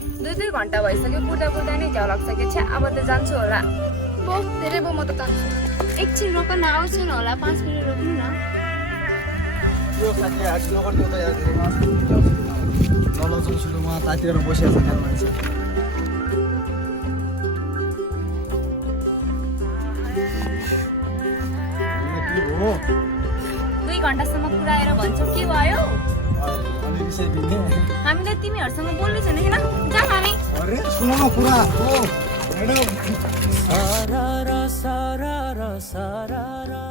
दुई घन्टा भइसक्यो, कुर्दा कुर्दा नै झ्याउ लाग्छ छ्या। अब त जान्छु होला। धेरै भयो, म त जान्छु। एकछिन रोक न, आउँछु न होला, 5 मिनट रोक्नु न। तातिर बसिरहेको छ मान्छे। 2 घन्टासम्म पुऱ्याएर भन्छौ के भयो? हामीले तिमीहरूसँग बोल्नु छैन किन? जा हामी। अरे सुन न कुरा हो मैडम। सारारा सारारा सारारा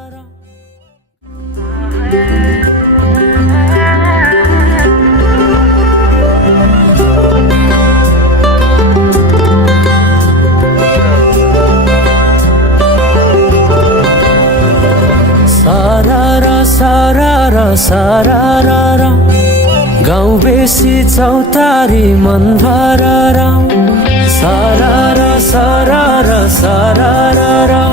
सारारा सारारा सारारा गाउँ बेसी चौतारी मन भरारा सारारा सारारा सारारा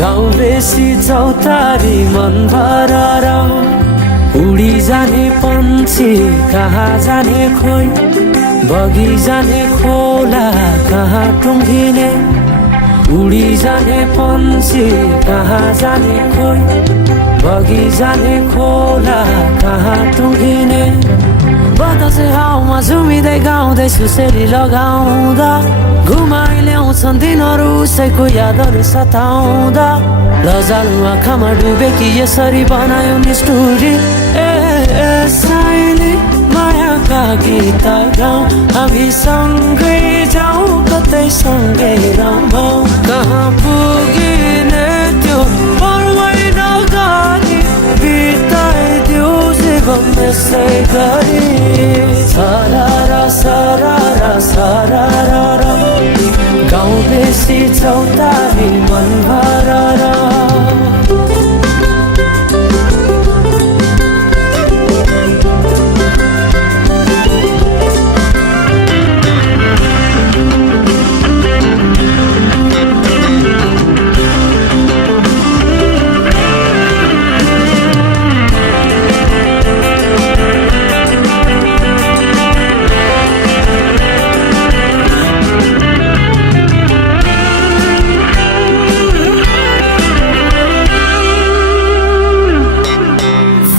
गाउँ बेसी चौतारी मन भरारा उडी जाने पन्छी कहाँ जाने खोइ बगी जाने खोला कहाँ टुङ्गिने उडी जाने पन्छी कहाँ जाने खोइ बगी जाने खोला कहाँ टुङ्गिने बतासे हाउमा झुमिँदै गाउँदै सुसेली लगाउँदा घुमाइ ल्याउँछन् दिनहरू उसैको यादहरू सताउँदा लजालु आँखामा डुबेकी यसरी बनायो निष्ठुरी साइली मायाका गीत गाउँ हामी सँगै जाउँ कतै सँगै रमाउँ कहाँ पुगिने त्यो पर्वै नगरी बिताइदियो जीवन यसै गरी सारारा सारारा सारारा गाउँ बेसी चौतारी मन भरारा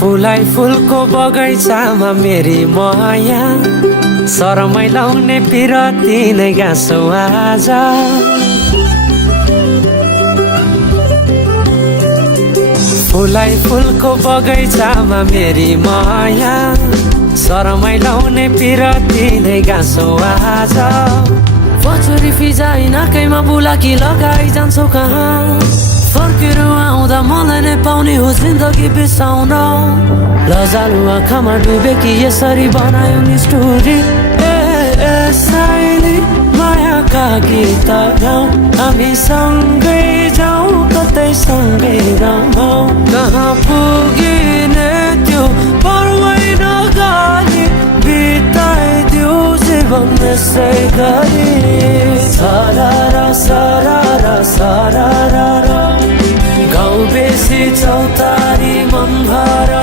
फुलाई फुलको बगैँचामा मेरी माया शरमै लाउने पिरती नै गाँसो आज फुलाई फुलको बगैँचामा मेरी माया शरमै लाउने पिरती नै गाँसो आज पछुरी फिजाइ नाकैमा बुलाकी लगाइ जान्छौ कहाँ फर्केर आउँदा मलाई नै पाउने हो जिन्दगी बिसाउन लजालु आँखामा डुबेकी यसरी बनायो निष्ठुरी साइली मायाका गीत गाउँ हामी सँगै जाउँ कतै सँगै रमाउँ कहाँ पुगिने त्यो पर्वै नगरी बिताइदियो जीवन यसै गरी सारारा सारारा सारारा गाउँ बेसी चौतारी मन भरा